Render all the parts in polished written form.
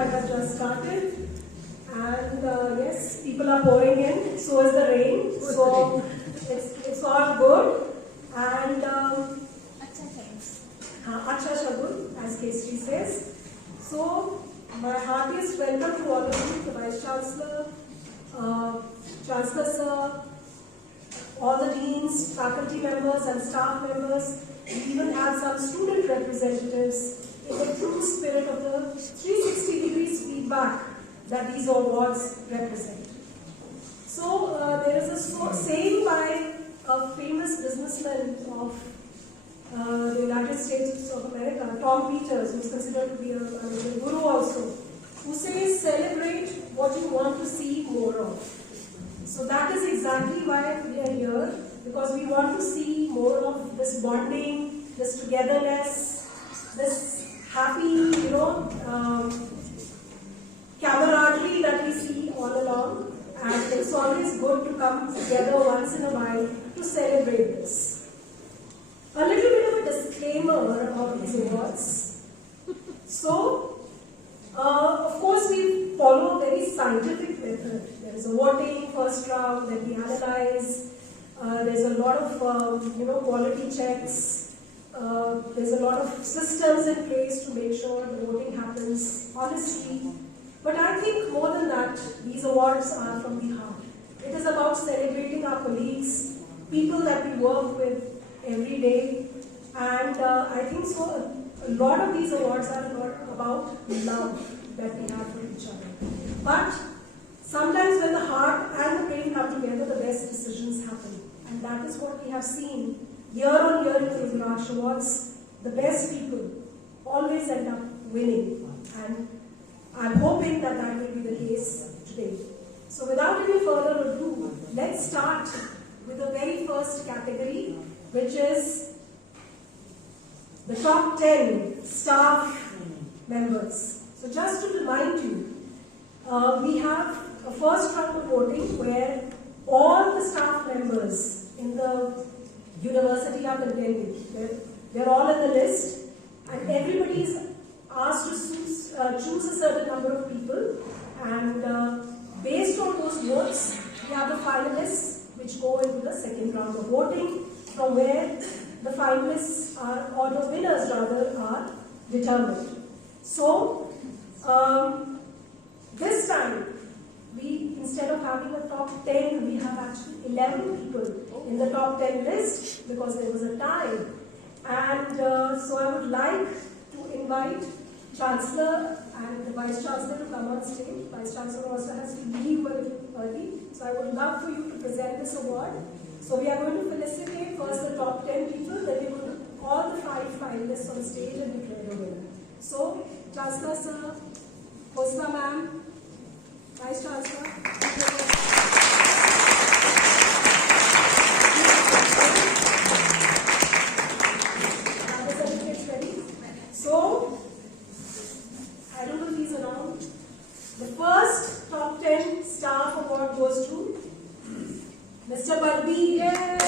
that has just started. And yes, people are pouring in, so is the rain. So it's all good. And Acha Shagun, as Kestri says. So my heartiest welcome to all of you, the Vice Chancellor, Chancellor Sir, all the deans, faculty members and staff members. We even have some student representatives in the true spirit of the 360 degrees feedback that these awards represent. So there is a saying by a famous businessman of the United States of America, Tom Peters, who is considered to be a guru also, who says, celebrate what you want to see more of. So that is exactly why we are here, because we want to see more of this bonding, this togetherness, this happy, camaraderie that we see all along. And it's always good to come together once in a while to celebrate this. A little bit of a disclaimer about these awards. So, of course, we follow a very scientific method. There is a voting, first round, then we analyze. There's a lot of, quality checks. There's a lot of systems in place to make sure the voting happens honestly. But I think more than that, these awards are from the heart. It is about celebrating our colleagues, people that we work with every day. And I think so. A lot of these awards are about love that we have for each other. But sometimes when the heart and the brain come together, the best decisions happen. And that is what we have seen year on year in the Rudraksha Awards. The best people always end up winning. And I'm hoping that that will be the case today. So without any further ado, let's start with the very first category, which is the top 10 staff members. So just to remind you, we have a first round of voting where all the staff members in the university are contending. They're all in the list, and everybody is asked to choose a certain number of people, and based on those votes, we have the finalists which go into the second round of voting, from where the finalists are, or the winners rather, are determined. So, this time, instead of having a top 10, we have actually 11 people in the top 10 list, because there was a tie. And so I would like to invite Chancellor and the Vice Chancellor to come on stage. Vice Chancellor also has to leave a little early, so I would love for you to present this award. So we are going to felicitate first the top 10 people, then we're going to put all the 5 finalists on stage and declare the winner. So, Chancellor Sir, Hosna Ma'am, Vice Chancellor. So, I don't know if he's around. The first top 10 staff award goes to Mr. Balbir.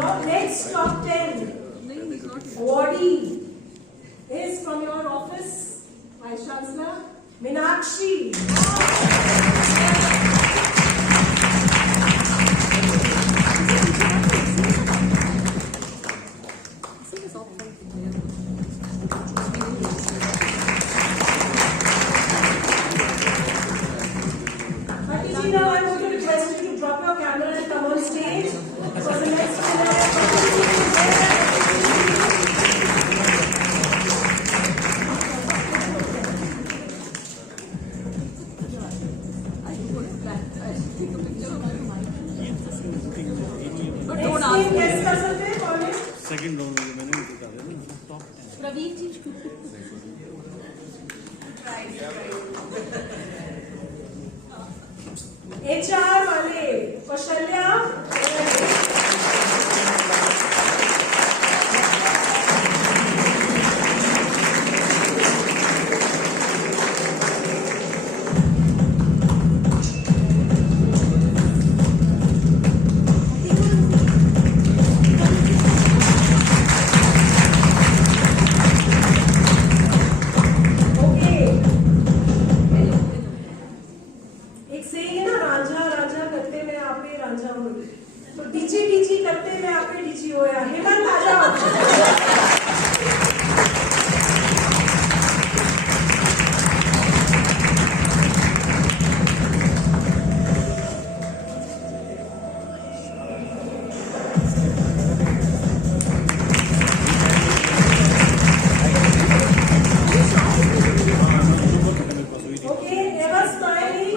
The next top 10 awardee is from your office, Vice Chancellor, Meenakshi. Now I'm going to request you to drop your camera and come on stage for the next Second round में मैंने निकाला है ना top 10 Praveen जी HR वाले कौशल्या एक से ही ना रांझा रांझा करते में आपे रांझा होई तो डीची डीची करते में आपे डीची होया हेमंत आ जाओ Okay, ever smiling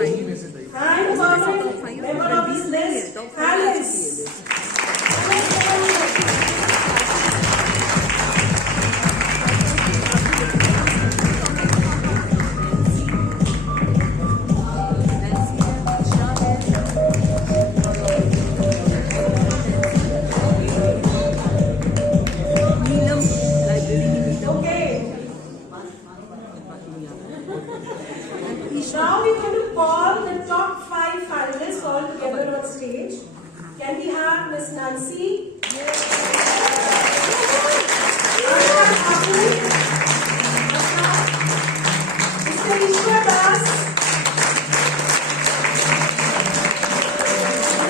and permanent member of this list, Alice. Okay. Now we're going to call the top 5 finalists all together on stage. Can we have Miss Nancy? Mr. Ishwar Das.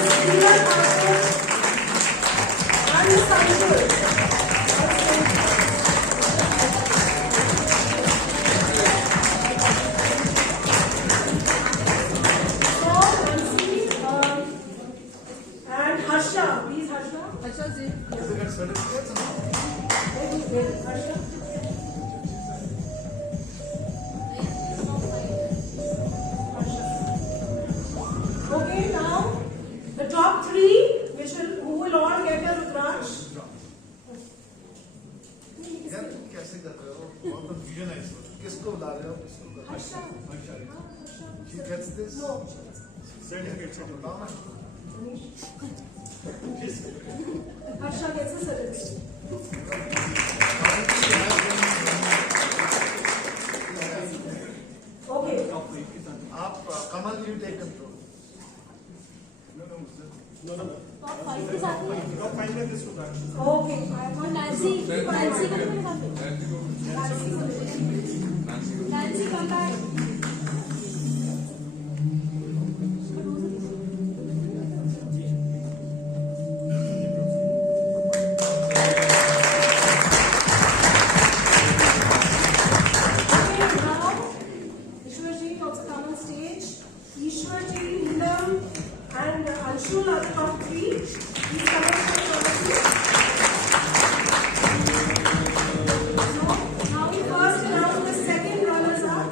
Ms. Neela Thakur. And Ms. Sanjay. And Harsha, please Harsha. Harsha ji. Harsha. Okay, now the top 3, who will all get a Rudraksh? कैसे कर रहे हो बहुत confusion है इसमें किसको बुला रहे हो किसको कर रहे हो She gets this? No. Certificate से बताओ ना Harsha gets a certificate. Okay. आप कमल you take control Okay. Nancy, come back. Okay, now Ishwarji also come on stage. Ishwarji, Neelam, and Anshul are the top 3. Please come on stage, all of you. So, now we first announce the second runners-up,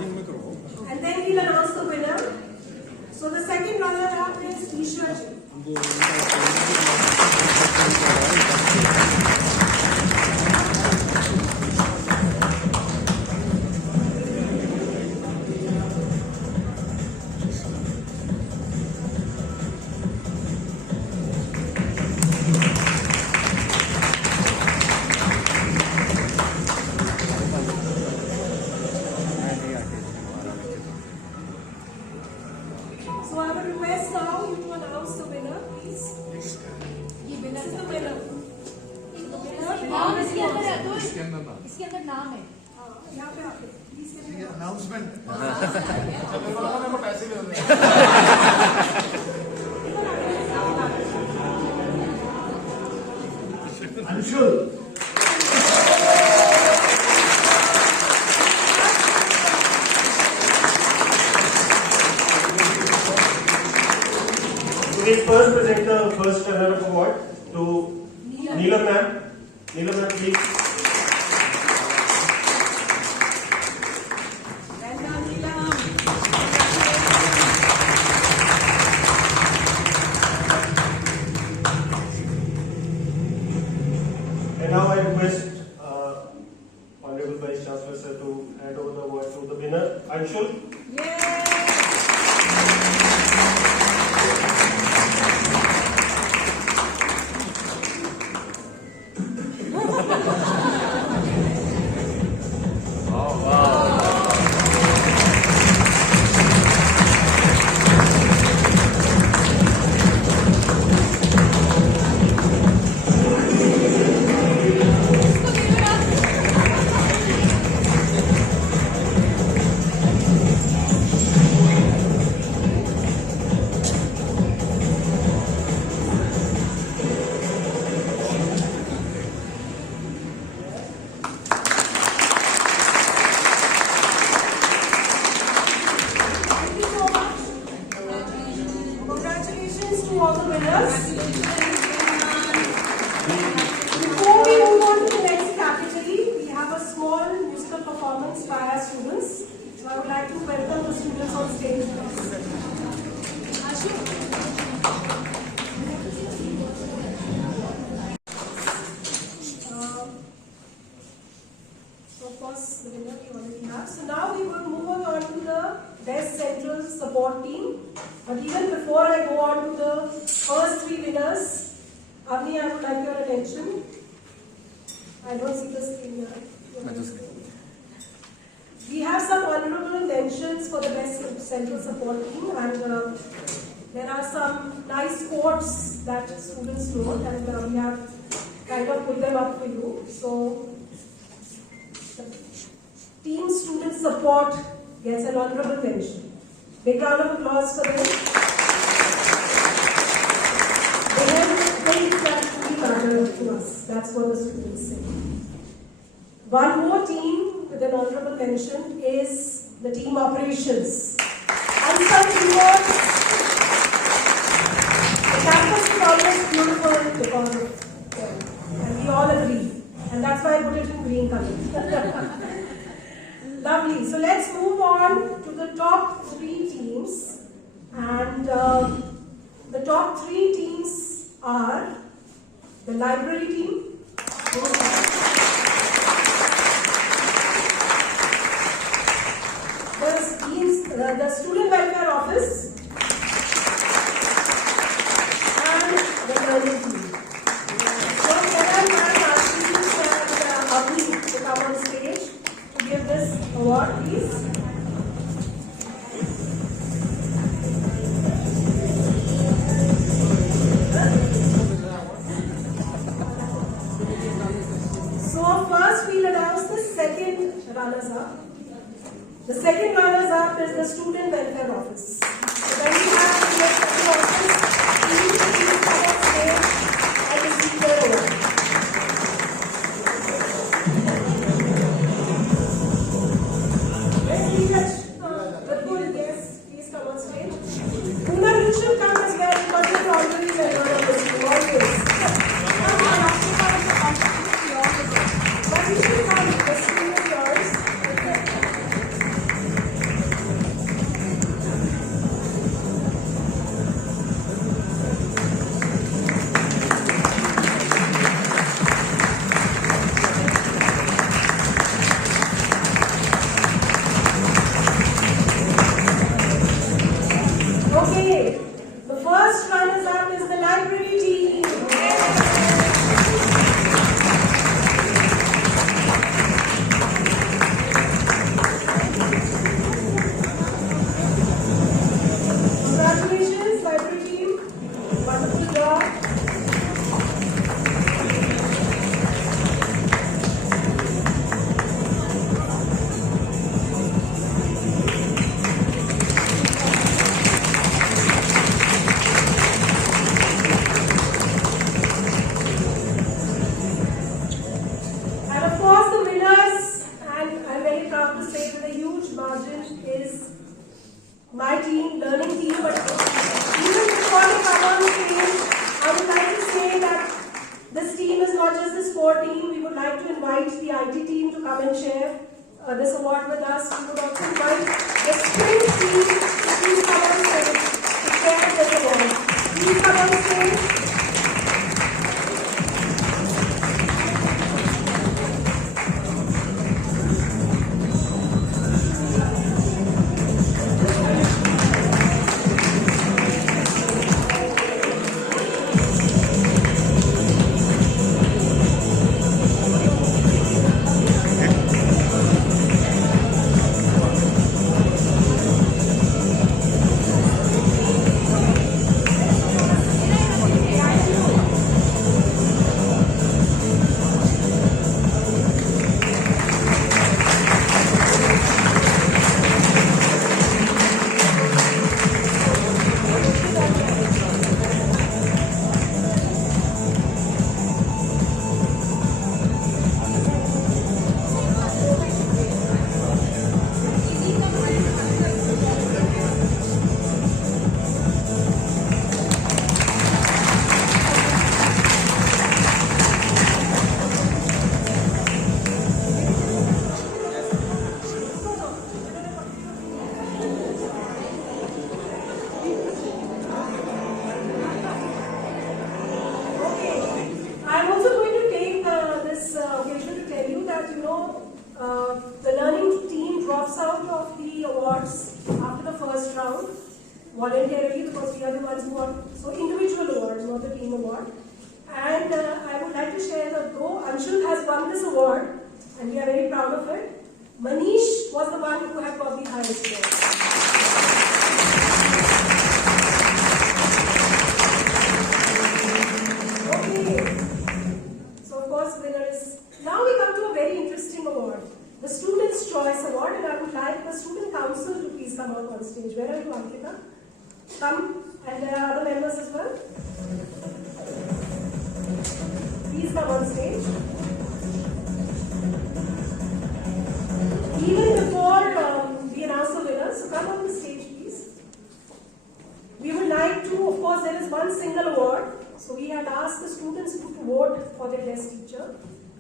and then we'll announce the winner. So the second runner-up is Ishwarji. So I would request now you to announce the winner, please. This is the winner. नाम इसके अंदर है तो इसके अंदर नाम है यहाँ पे आके प्लीज ये announcement मेरे को पैसे भी दे Anshul We will first present the first runner-up award to Neelam ma'am. Neelam ma'am, please. Well done, Neelam. And now I request Honorable Vice Chancellor sir to hand over the award to the winner, Anshul. Yay! winners. Before we move on to the next category, we have a small musical performance by our students. So I would like to welcome the students on stage. So of course, the winner we already have. So now we will move on to the Best Central Support Team. But even before I go on to the first three winners, Avni, I would like your attention. I don't see the screen here. We have some honorable mentions for the Best Central Support Team, and there are some nice quotes that students wrote, and we have kind of put them up for you. So, the Team Student Support gets an honorable mention. Big round of applause for them. They have things that truly matter to us. That's what the students say. One more team with an honorable mention is the Team Operations. Unsung heroes. The campus is always beautiful because of them. And we all agree. And that's why I put it in green color. Lovely. So let's move on to the top three teams. And the top three teams are the library team, the student welfare office, and the learning team. So can I ask you and Avni to come on stage to give this award, please? So first we'll announce the second runners-up. The second runners-up is the Student Welfare Office. So when we have the welfare office, please come on stage and receive their award. Let's leave it. Good, yes, please come on stage. Poonam, you should come as well because you're already member of this team, always. But you should come, the screen is yours. Okay, the first runners-up is the library team. Congratulations, library team. Wonderful job. And of course, the winners, and I'm very proud to say with a huge margin, is my team, learning team. But even before they come on stage, I would like to say that this team is not just the sport team. We would like to invite the IT team to come and share this award with us. We would also invite the sprint team to please come on stage to share this award. Please come on stage. of the awards after the first round, voluntarily, because we are the ones who are, so individual awards, not the team award. And I would like to share that though Anshul has won this award, and we are very proud of it, Manish was the one who had got the highest score. Okay. So of course winner is, now we come to a very interesting award, the Student's Choice Award, and I would like the Student Council to please come out on stage. Where are you, Ankita? Come, and there are other members as well. Please come on stage. Even before we announce the winners, so come on the stage, please. We would like to, of course, there is one single award. So we had asked the students to vote for their best teacher,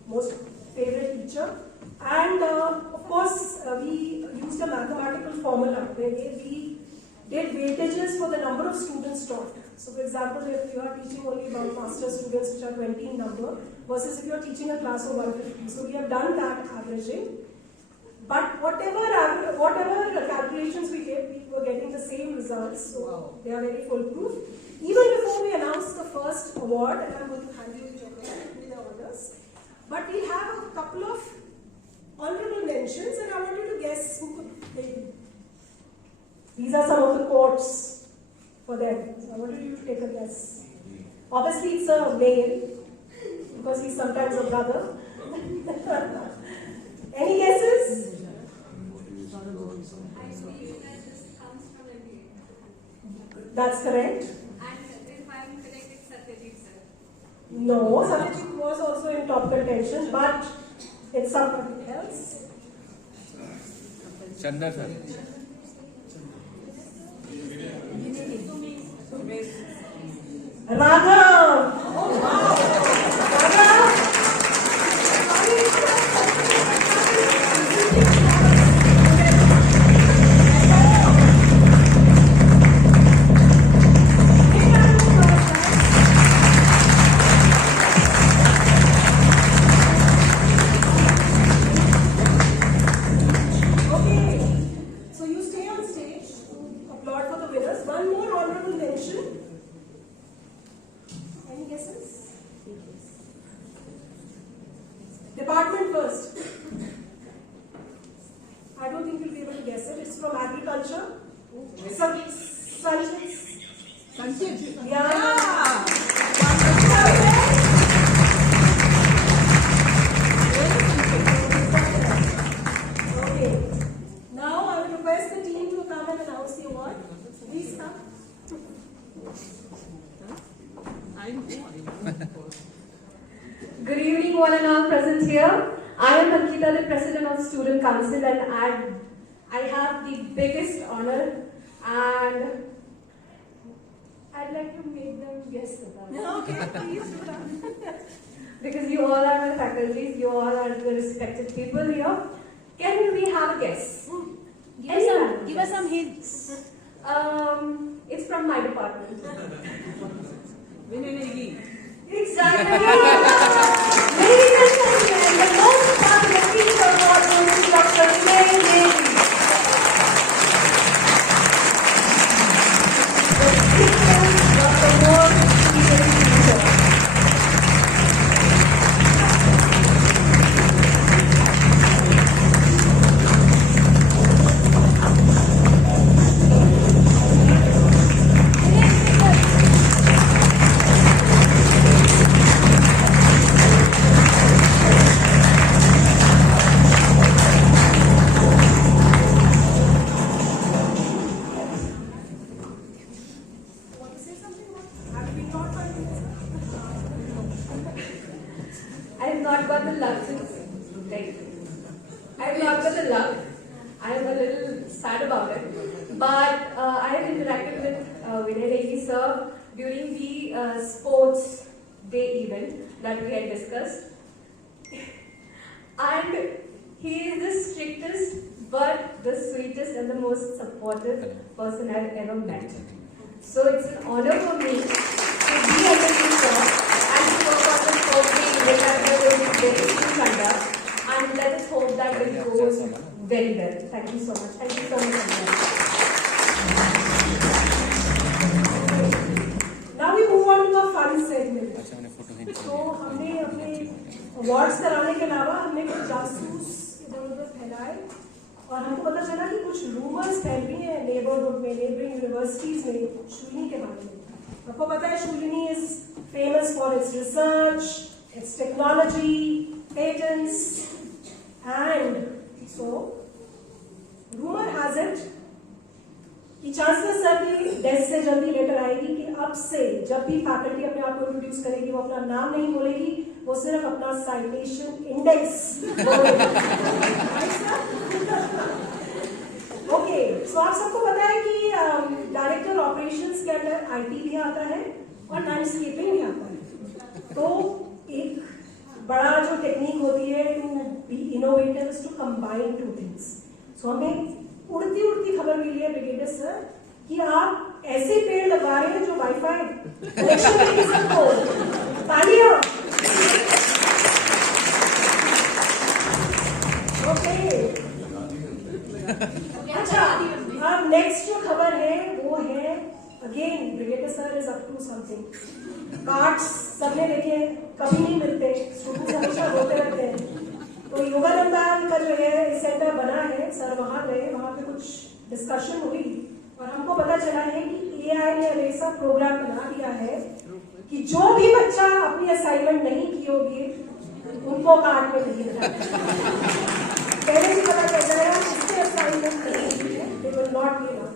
most favorite teacher. And of course, we used a mathematical formula where we did weightages for the number of students taught. So for example, if you are teaching only about master students, which are 20 in number, versus if you are teaching a class of 150. So we have done that averaging. But whatever calculations we did, we were getting the same results. So they are very foolproof. Even before we announce the first award, and I'm going to hand you the honors, but we have a couple of honorable mentions, and I want you to guess who could they be. These are some of the quotes for them. So I wanted you to take a guess. Obviously, it's a male, because he's sometimes a brother. Any guesses? That's correct. And if I'm correct, it's Satyajit sir. No, Satyajit was also in top contention, but it's somebody else. Chandra sir. Raghav. Raghav. Department first. I don't think you'll be able to guess it. It's from agriculture. Sanchit. Yeah. Okay. Now I will request the team to come and announce the award. Please come. Good evening, one and all present here. I am Ankita, the President of Student Council, and I have the biggest honor, and I'd like to make them guess about it. Okay, please do that. Because you all are my faculties, you all are the respected people here. Can we have a guess? Give us some hints. It's from my department. Exactly. Ladies and gentlemen, the most popular teacher award goes to Dr. Vinay Negi. The recipient of the award is teacher. Want to say something? Have you been taught by me? I have not got the luck to, I have not got the luck. I am a little sad about it. But I have interacted with Vinay Negi sir during the sports day event that we had discussed. And he is the strictest but the sweetest and the most supportive person I've ever met. So it's an honor for me to be under his sir and to work on the sport day event that we are going to very soon conduct. and let us hope that it goes very well. Thank you so much. Thank you so much. Now we move on to the fun segment. अच्छा मैंने photo खींच तो हमने अपने awards कराने के अलावा हमने कुछ जासूस इधर उधर फैलाए और हमको पता चला कि कुछ रूमर्स फैल रही हैं नेबरहुड में, नेबरिंग यूनिवर्सिटीज में शूलिनी के बारे में। आपको पता है Shoolini is famous for its research, it's technology, patents and so rumour has it कि चांसलर सर की डेस्क से जल्दी लेटर आएगी कि अब से जब भी फैकल्टी अपने आप को इंट्रोड्यूस करेगी वो अपना नाम नहीं बोलेगी, वो सिर्फ अपना साइटेशन इंडेक्स ओके। सो आप सबको पता है कि डायरेक्टर ऑपरेशंस के अंदर आईटी भी आता है और लैंडस्केपिंग भी आता है। तो एक बड़ा जो टेक्निक होती है to be innovative is to combine two things. So हमें उड़ती उड़ती खबर मिली है ब्रिगेडियर सर कि आप ऐसे पेड़ लगा रहे हैं जो वाईफाई कनेक्शन नहीं दे सकते। तालियां। ओके अच्छा, अब नेक्स्ट जो खबर है वो है again brigadier sir is up to something. Cards सबने देखे कभी नहीं मिलते, स्टूडेंट्स हमेशा रोते रहते हैं। तो योगानंदा का जो है सेंटर बना है, सर वहां गए, वहां पे कुछ डिस्कशन हुई और हमको पता चला है कि एआई ने ऐसा प्रोग्राम बना दिया है कि जो भी बच्चा अपनी असाइनमेंट नहीं की होगी उनको कार्ड में नहीं मिला। पहले भी पता चल जाएगा इससे असाइनमेंट नहीं की है, they will not be allowed.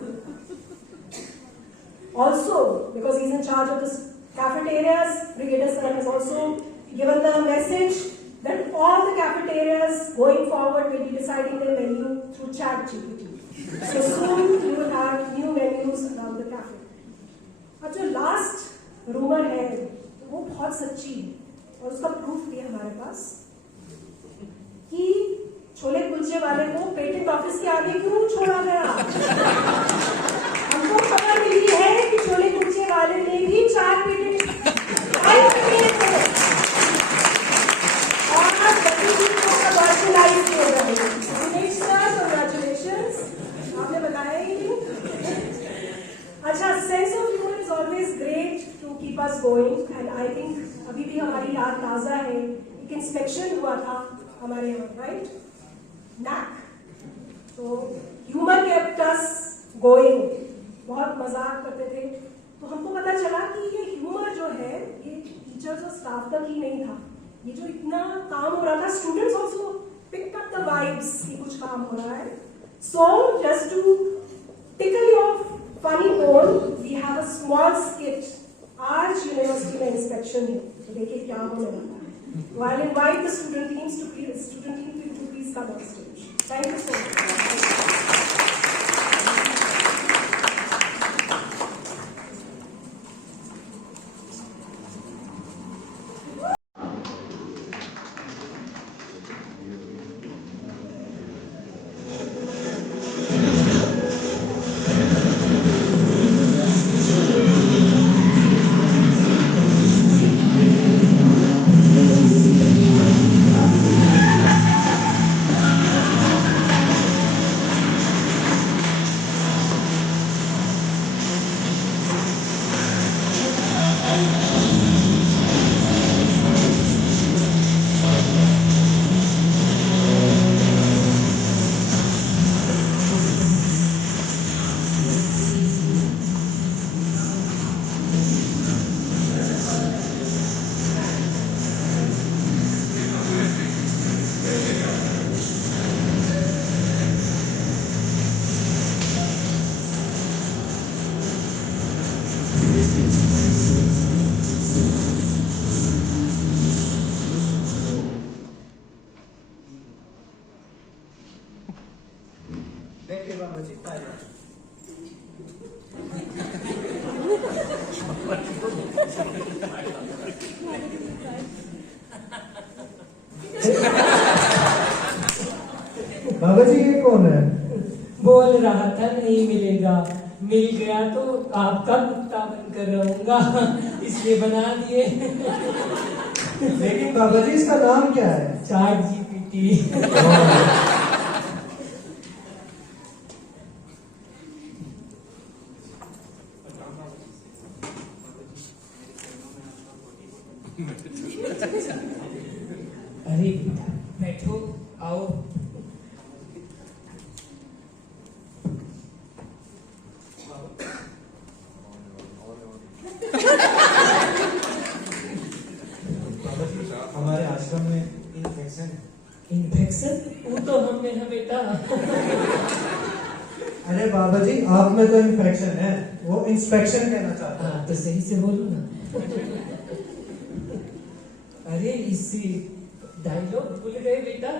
Also, because he's in charge of the cafeterias, Brigadier Sir has also given the message that all the cafeterias going forward will be deciding their menu through ChatGPT. So soon you will have new menus around the cafe. अब जो last rumour है वो बहुत सच्ची है और उसका proof भी है हमारे पास कि छोले कुलचे वाले को पेटेंट ऑफिस के आगे क्यों छोड़ा गया। हमको खबर मिली है कि छोले कुलचे वाले ने भी 4 पेटेंट फाइल किए थे और आज बच्चे को कमर्शियलाइज हो रहे हैं। आपने बताया ही नहीं। अच्छा, sense of humour is always great to keep us going and I think अभी भी हमारी याद ताजा है। एक इंस्पेक्शन हुआ था हमारे यहाँ, राइट, नैक। तो ह्यूमर केप्ट अस गोइंग, बहुत मजाक करते थे। तो हमको पता चला कि ये ह्यूमर जो है ये टीचर्स और स्टाफ तक ही नहीं था, ये जो इतना काम हो रहा था students also pick up the vibes कि कुछ काम हो रहा है। So just to tickle your funny bone we have a small skit. आज यूनिवर्सिटी में इंस्पेक्शन है, तो देखिए क्या होने वाला है। I'll invite the student teams to please come on stage. Thank you so much. बाबा जी ये कौन है? बोल रहा था नहीं मिलेगा, मिल गया तो आपका कुत्ता बनकर रहूंगा, इसलिए बना दिए। लेकिन बाबा जी इसका नाम क्या है? ChatGPT। की। अरे बैठो, आओ। हमारे आश्रम में इन्फेक्शन है। इन्फेक्शन? वो तो हम में है बेटा। अरे बाबा जी, आप में तो इन्फेक्शन है, वो इंस्पेक्शन कहना चाहता है। हाँ तो सही से बोलो ना। अरे इसी डायलॉग भूल गए बेटा।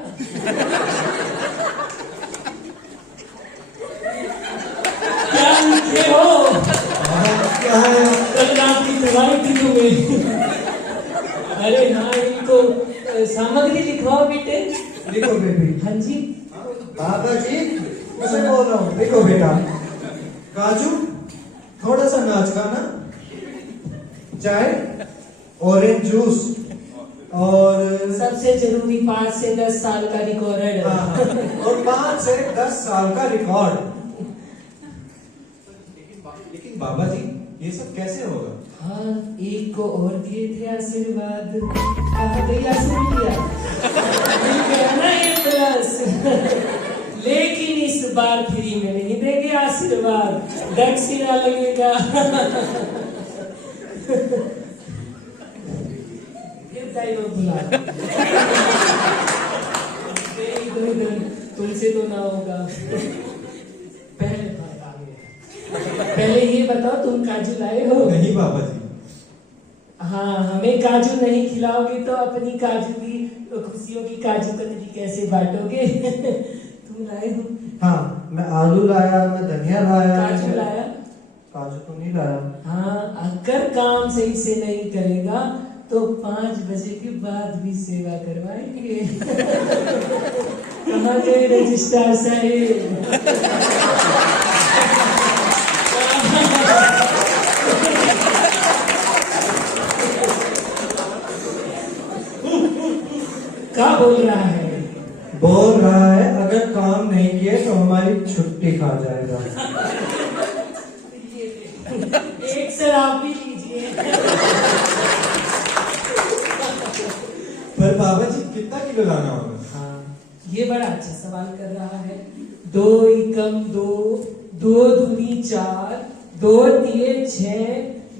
क्या लिखे हो? क्या है? कल रात की दवाई थी तुम्हें। अरे हाँ, इनको सामग्री लिखवाओ बेटे। लिखो बेबी। हाँ जी। बाबा जी, उसे बोल रहा हूँ, लिखो बेटा। काजू, थोड़ा सा नाच गाना, चाय, ऑरेंज जूस और सबसे जरूरी 5 से 10 साल का रिकॉर्ड। और 5 से 10 साल का रिकॉर्ड। लेकिन बाबा जी, ये सब कैसे होगा? हाँ, एक को और दिए थे आशीर्वाद। कहाँ गई आशीर्वाद? मिल गया ना 1+। लेकिन इस बार फ्री में नहीं देंगे आशीर्वाद, दक्षिणा लगेगा। फिर डायलॉग बुला। इधर तुमसे तो ना होगा। पहले बात आ गया। पहले ये बताओ, तुम काजू लाए हो? नहीं बाबा जी। हाँ, हमें काजू नहीं खिलाओगे तो अपनी काजू की खुशियों की काजू कतली कैसे बांटोगे? तुम लाए हो? हाँ, मैं आलू लाया, मैं धनिया लाया। काजू लाया? काजू तो नहीं लाया। हाँ, अगर काम सही से नहीं करेगा तो 5 बजे के बाद भी सेवा करवाएंगे। कहाँ गए रजिस्ट्रार साहेब? क्या बोल रहा है? बोल रहा है अगर काम नहीं किए तो हमारी छुट्टी खा जाएगा। एक सर आप भी लीजिए। पर बाबा जी, कितना किलो लाना होगा? हाँ, ये बड़ा अच्छा सवाल कर रहा है। 2 एकम 2, 2 दूनी 4, 2 तिये 6,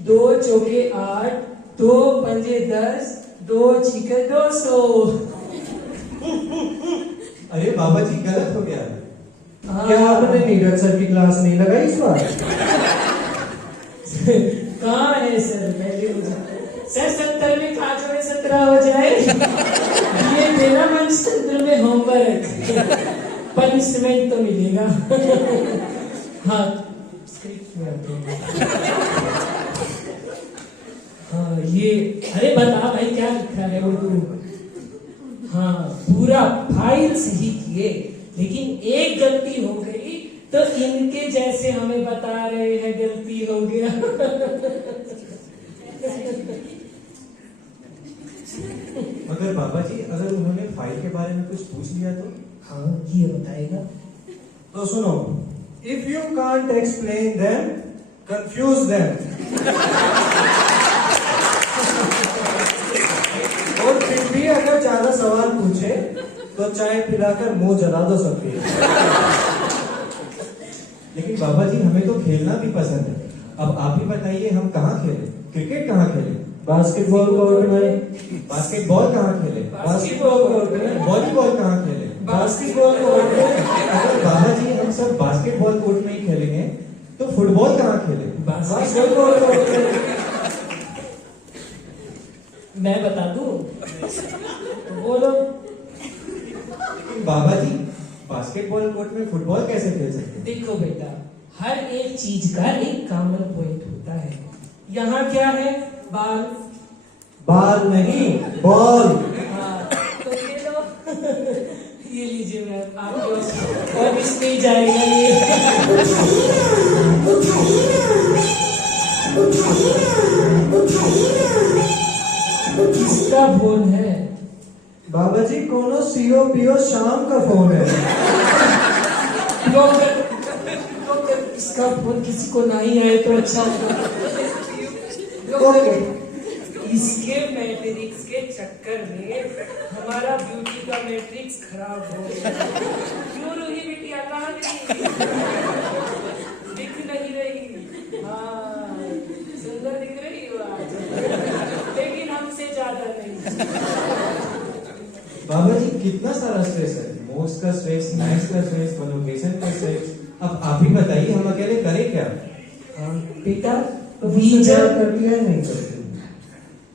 2 चौके 8, 2 पंजे 10, 2 छिके 200। अरे बाबा जी, गलत हो गया। हाँ। क्या आपने नीरज सर की क्लास नहीं लगाई इस बार? कहाँ है सर? पहले हो जाए सर, 70 में कहा जोड़े 17 हो जाए। ये देना मंचतंत्र में होमवर्क, पनिशमेंट तो मिलेगा। हाँ, स्क्रिप्ट में आते हैं। हाँ, ये अरे बता भाई, क्या लिखा है उर्दू? हाँ, पूरा फाइल सही किए, लेकिन एक गलती हो गई तो इनके जैसे हमें बता रहे हैं गलती हो गया। मगर बाबा जी, अगर उन्होंने फाइल के बारे में कुछ पूछ लिया तो? हाँ, ये बताएगा। तो सुनो, if you can't explain them, confuse them. और फिर भी अगर ज्यादा सवाल पूछे तो चाय पिलाकर मुंह जला दो सबके। लेकिन बाबा जी, हमें तो खेलना भी पसंद है। अब आप ही बताइए, हम कहाँ खेलें? क्रिकेट कहाँ खेलें? बास्केटबॉल कोर्ट में। बास्केटबॉल कहाँ खेले? बास्केटबॉल कोर्ट में। वॉलीबॉल कहाँ खेले? बास्केटबॉल कोर्ट में। अगर बाबा जी हम सब बास्केटबॉल कोर्ट में ही खेलेंगे तो फुटबॉल कहाँ खेले? बास्केटबॉल कोर्ट में। मैं बता दूं? तो बोलो। बाबा जी, बास्केटबॉल कोर्ट में फुटबॉल कैसे खेल सकते हैं? देखो बेटा, हर एक चीज का एक कॉमन पॉइंट होता है। यहाँ क्या है? बाल। बाल नहीं, बॉल। हाँ, तो ये लो। ये लीजिए मैम, आपको और इसमें ही जाएगा ये। किसका फोन है? बाबा जी कोनो सीओ शाम का फोन है। डॉक्टर इसका फोन किसी को नहीं आए तो अच्छा होगा। डॉक्टर, इसके मैट्रिक्स के चक्कर में हमारा ब्यूटी का मैट्रिक्स खराब हो गया। क्यों रूही बिटिया कहाँ गई? दिख नहीं रही। हाँ, सुंदर दिख रही हो आज, लेकिन हमसे ज्यादा नहीं। बाबा जी कितना सारा स्ट्रेस है, मोस्ट का स्ट्रेस, नाइट्स का स्ट्रेस, लोकेशन का स्ट्रेस। अब आप ही बताइए हम अकेले करें क्या? बेटा तो मुझसे प्यार करती है नहीं करती?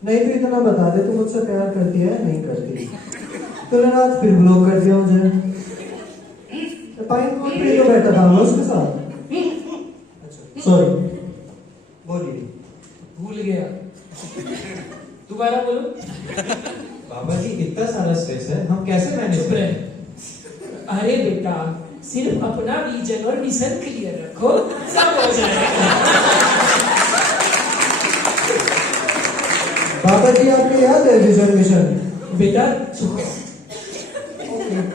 नहीं तो इतना बता दे, तू मुझसे प्यार करती है नहीं करती? तूने रात फिर ब्लॉक कर दिया मुझे। पाइन कौन पे जो बैठा था मैं उसके साथ? सॉरी, बोलिए। भूल गया, दोबारा बोलो। बाबा जी इतना सारा स्ट्रेस है, हम कैसे मैनेज चुप करें? रहे। अरे बेटा, सिर्फ अपना विजन और मिशन क्लियर रखो, सब हो जाएगा। बाबा जी आपको याद है विजन मिशन? बेटा चुप।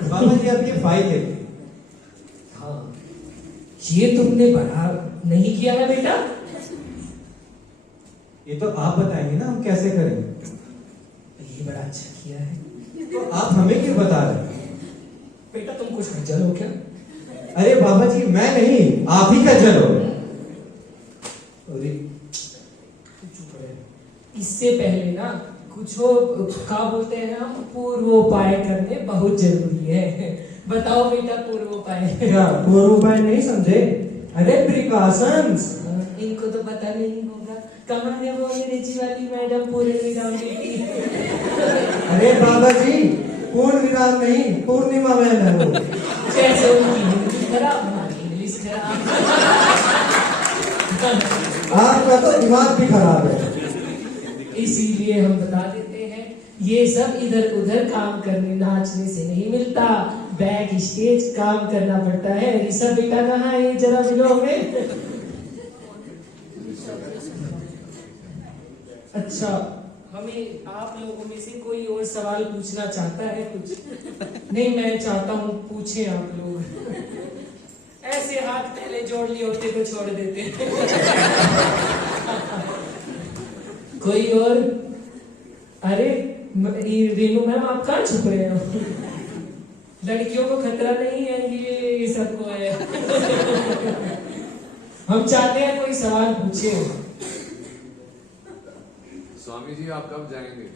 बाबा जी आप ये फाइल देखिए। हाँ, ये तुमने बड़ा नहीं किया है बेटा। ये तो आप बताएंगे ना हम कैसे करें। ये बड़ा अच्छा किया है। तो आप हमें क्यों बता रहे हैं? बेटा तुम कुछ खज्जल हो क्या? अरे बाबा जी मैं नहीं, आप ही खज्जल हो। अरे चुप रहे। इससे पहले ना कुछ हो क्या बोलते हैं हम, पूर्वोपाय करने बहुत जरूरी है। बताओ बेटा पूर्वोपाय। क्या पूर्वोपाय नहीं समझे? अरे प्रिकॉशंस। इनको तो पता नहीं होगा। कहाँ है वो अंग्रेजी वाली मैडम पूरे विराम बेटी? अरे बाबा जी पूर्ण विराम नहीं, पूर्णिमा मैम है वो। जैसे उनकी हिंदी खराब, हमारी इंग्लिश खराब। आपका तो दिमाग भी खराब है। इसीलिए हम बता देते हैं, ये सब इधर उधर काम करने नाचने से नहीं मिलता, बैक स्टेज काम करना पड़ता है। ऋषभ बेटा कहाँ है, जरा मिलो हमें। अच्छा, हमें आप लोगों में से कोई और सवाल पूछना चाहता है कुछ? नहीं, मैं चाहता हूँ पूछे आप लोग। ऐसे हाथ पहले जोड़ लिए होते तो छोड़ देते। कोई और? अरे रेनू मैम आप कहाँ छुप रहे हो? लड़कियों को खतरा नहीं है, ये सबको है। हम चाहते हैं कोई सवाल पूछे। स्वामी जी आप कब जाएंगे?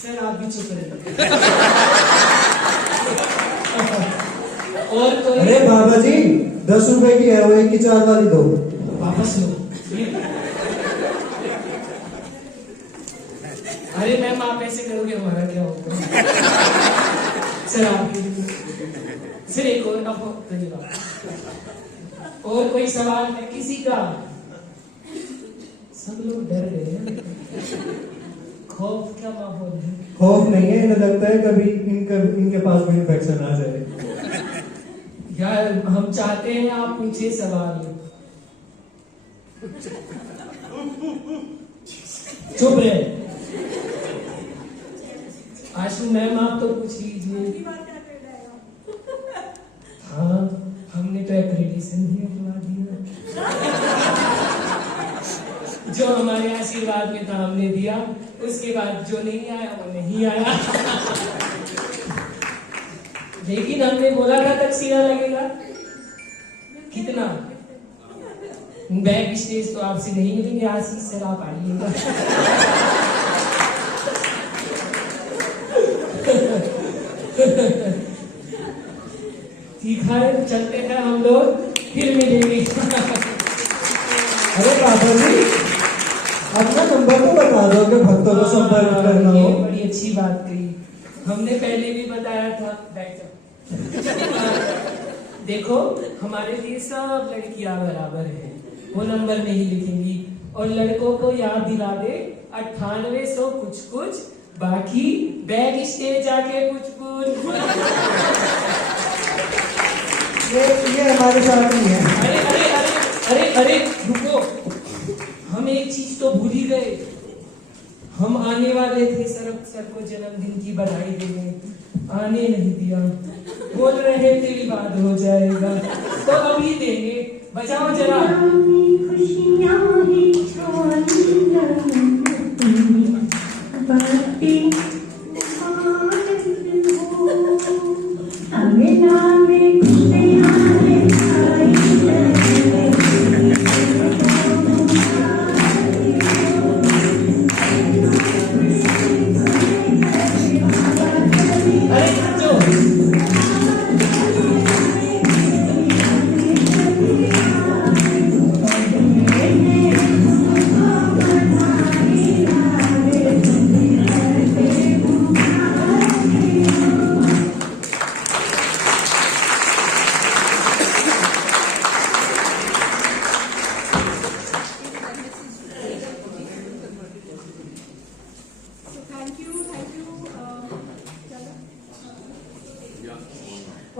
सर आप भी चुप रहे। और कोई? अरे बाबा जी 10 रुपए की है वो, 1 की 4 वाली दो। वापस लो। अरे मैम आप ऐसे करोगे हमारा क्या होगा? सर आप सर एक और और कोई सवाल है किसी का? सब लोग डर गए हैं। खौफ क्या माहौल है? खौफ नहीं है, इन्हें लगता है कभी इनके पास भी इन्फेक्शन आ जाए। यार हम चाहते हैं आप पूछे सवाल। चुप रहे। आशु मैम आप तो पूछ लीजिए। हाँ हमने तो एक्रेडिटेशन ही अपना दिया। जो हमारे आशीर्वाद में था हमने दिया, उसके बाद जो नहीं आया वो नहीं आया। लेकिन हमने बोला था तकसीरा लगेगा। कितना? बैक स्टेज तो आपसे नहीं मिलेंगे, आशीष सर आप आइएगा। ठीक है चलते हैं हम लोग, फिर मिलेंगे। अरे बाबा जी अपना नंबर तो बता दो कि भक्तों को संपर्क करना हो। बड़ी अच्छी बात कही, हमने पहले भी बताया था। बैठ जाओ। देखो हमारे लिए सब लड़कियां बराबर है, वो नंबर नहीं लिखेंगी। और लड़कों को याद दिला दे 9800 कुछ कुछ, बाकी बैक स्टेज आके कुछ कुछ। ये हमारे साथ नहीं है। अरे अरे अरे अरे अरे रुको, हम एक चीज तो भूल ही गए। हम आने वाले थे सर को जन्मदिन की बधाई देने, आने नहीं दिया। बोल रहे थे बाद हो जाएगा, तो अभी देंगे। बजाओ जरा। अरे जो So thank you.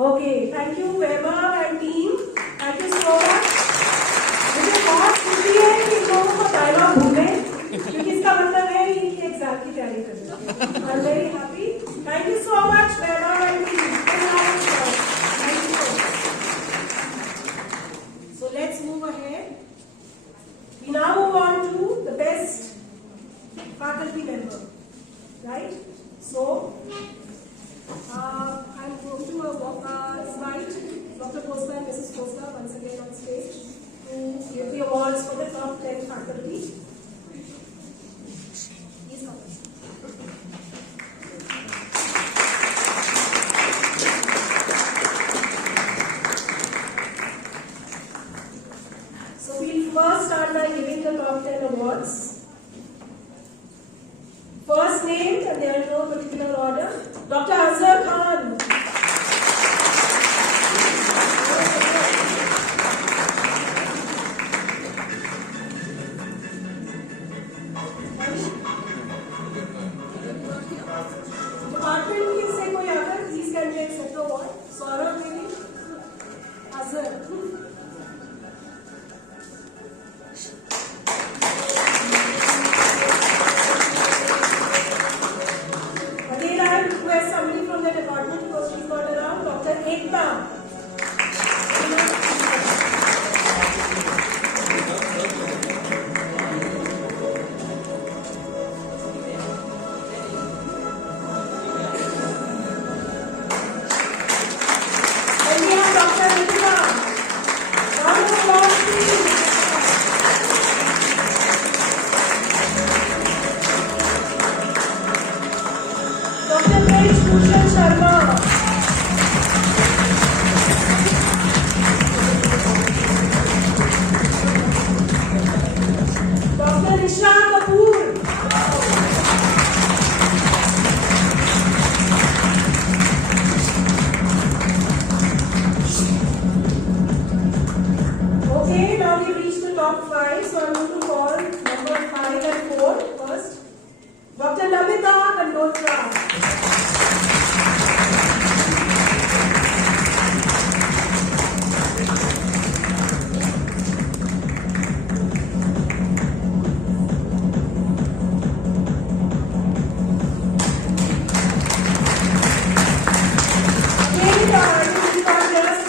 Okay, thank you Vaibhav and team. Thank you so much. मुझे बहुत खुशी है कि इन लोगों को डायलॉग भूले, क्योंकि इसका मतलब है इनकी एग्जाम की तैयारी कर रहे हैं। I'm very happy. Thank you so much Vaibhav and team. Thank you so much. So let's move ahead. We now move on to the best faculty member, right? So I'm going to invite Dr. Costa and Mrs. Costa once again on stage to give the awards for the top 10 faculty. Please come. So we'll first start by giving the top 10 awards. First name, and there is no particular order, Dr. Azhar Khan. Department से कोई आकर, please can take sector award. Saurabh maybe? Azhar. Again, I request somebody from the department because she's not around. Dr. Ekta. And we have Dr. Ritika. Round of applause, please. Dr. Tej Bhushan Sharma. Dr. Nisha Kapoor. Okay, now we reached the top 5, so I'm going to call number 5 and 4 first. Dr. Namita Kandotra.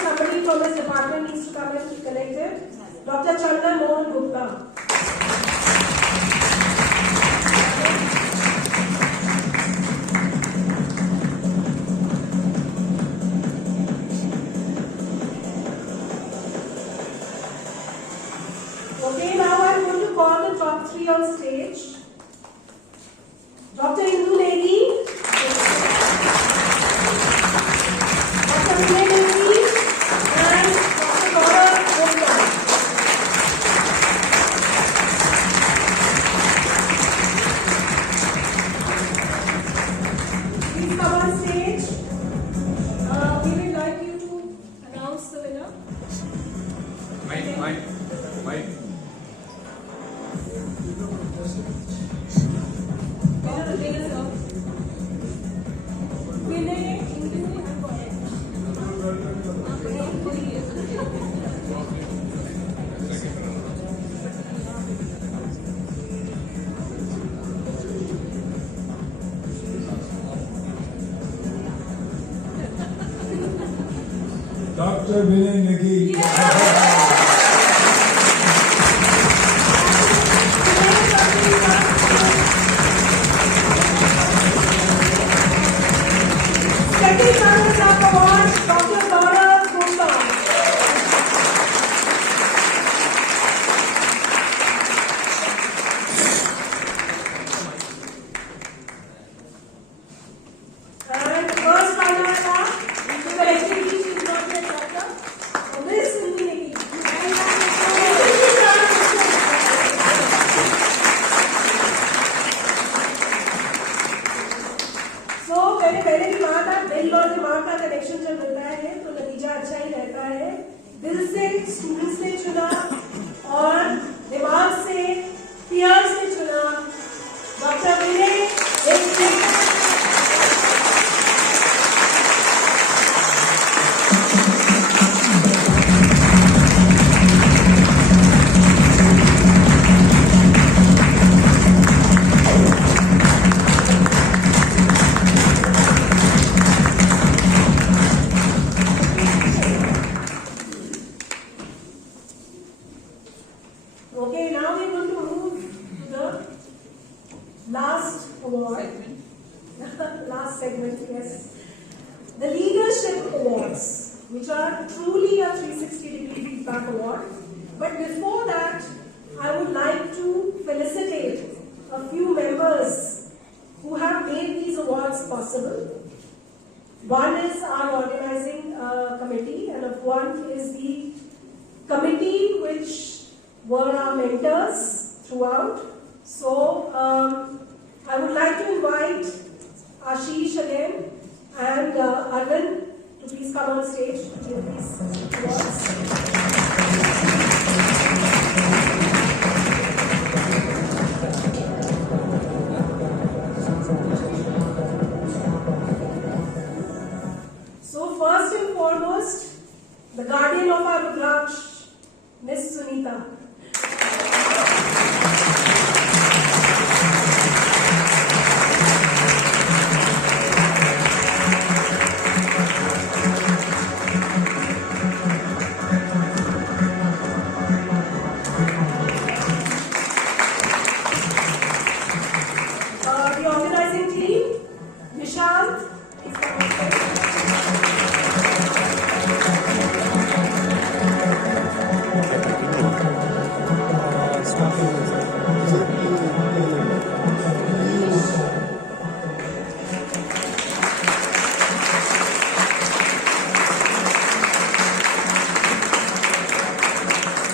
Somebody from his department needs to come and be connected. Dr. Chandra Mohan Gupta. Okay, now I'm going to call the top 3 on stage. Dr. Indu Negi. Dr. Vinay Negi. And Dr. Gaurav Gupta. Dr. Vinay Nagi. Second runners-up award, Dr. Gaurav Gupta. And first runner-up, you will actually is not yet doctor. Miss Nidhi. So पहले भी माँ का दिल और दिमाग का connection जब मिलता है तो नतीजा अच्छा ही रहता है. दिल से स्टूडेंट्स ने चुना और दिमाग से पीयर्स ने चुना. Doctor Vinay Okay, now we're going to move to the last award. Last segment, yes. The Leadership Awards, which are truly a 360-degree feedback award. But before that, I would like to felicitate a few members who have made these awards possible. One is our organizing committee, and one is the committee which were our mentors throughout. So I would like to invite Ashish again and Arvind to please come on stage to give these awards. So first and foremost, the guardian of our Rudraksh, Miss Sunita. The organizing team, Nishant, please come on stage.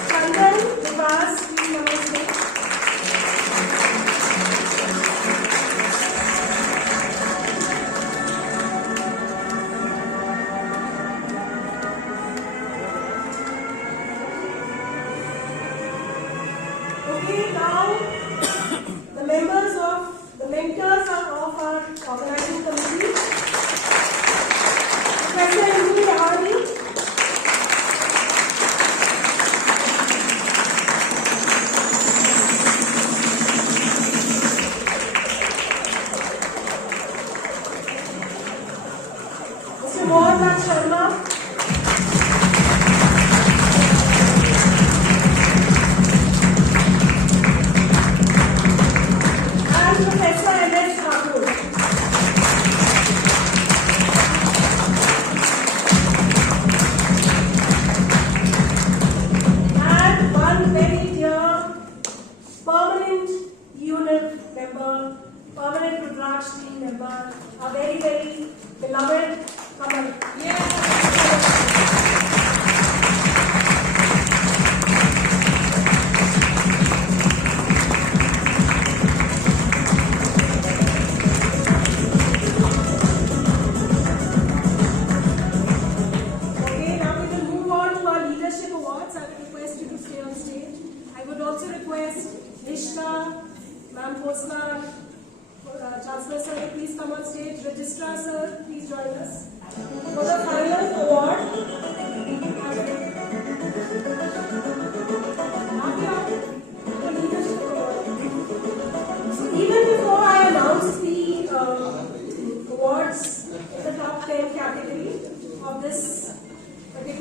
Chandan, Vikas, please come on stage. Okay, now the members of the mentors of our organizing committee. Professor Indu Rahani. Mr. Mohanlal Sharma. And Professor M.S. Thakur. And one very dear permanent unit member, permanent Rudraksh team member, a very, very beloved Kamal. Okay, now we will move on to our leadership awards. I would request you to stay on stage. I would also request Nishka, Ma'am Khosla, Chancellor Sir, please come on stage. Registrar Sir, please join us. For the final award, the leadership award. So even before I announce the awards in the top 10 category of this particular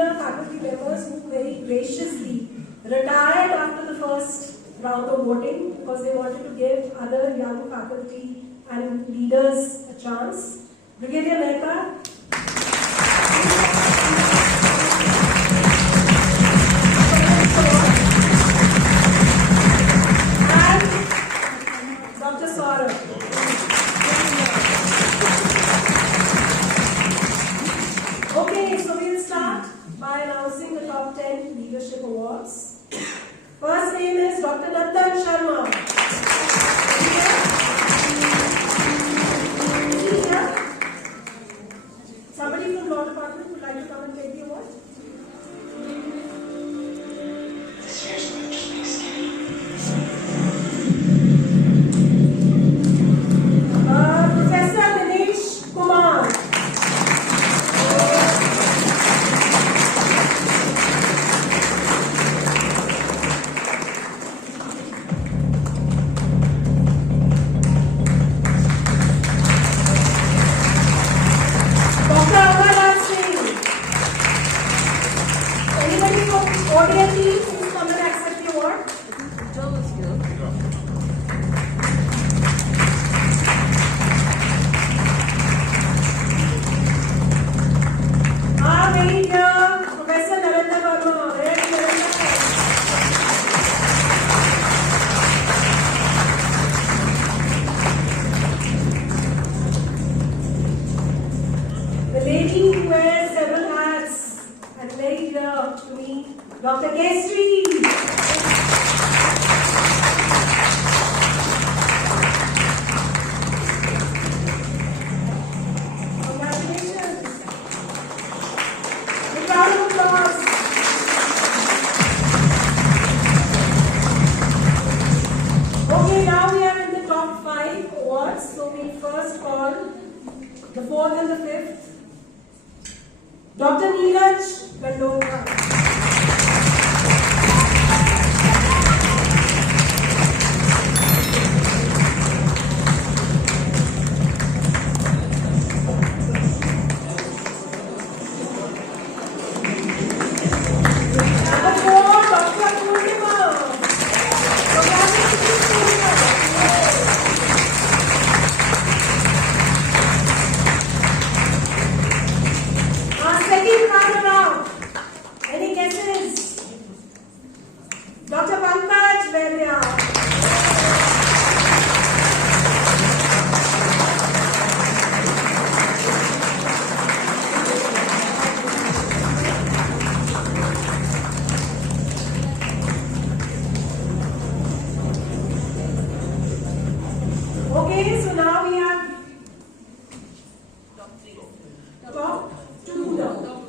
senior faculty members who very graciously retired after the first round of voting because they wanted to give other young faculty and leaders a chance. Brigadier Mehta. And Dr. Saurabh. Okay, so we'll start by announcing the top 10 leadership awards. First name is Dr. Nandan Sharma. Somebody from Law Department would like to come and take the award? Professor Dinesh Kumar. Dr. Amarnath Singh. Anybody from ODLT who's come and accept the award? Very dear Professor Narendra Verma. Very The lady who wears several hats and very dear to me, Dr. Kestri. Congratulations. A round of applause. Okay, now we are in the top 5 awards. So we first call the 4th and the 5th. Dr. Neeraj Gandolkar. Number 4, Dr. Purnima. Congratulations, Purnima. Second round around. Any guesses? Dr. Pankaj Vaidya. Okay, so now we have top 2 now.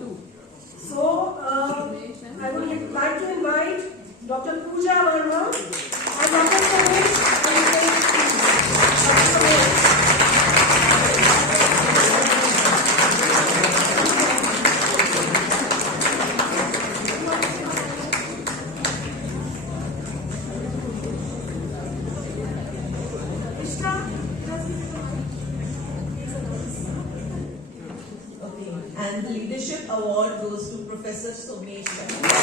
So, I would like to invite Dr. Pooja Verma and Dr. Somesh and Dr. Somesh. Ishta, And the leadership award goes to Professor Somesh Verma.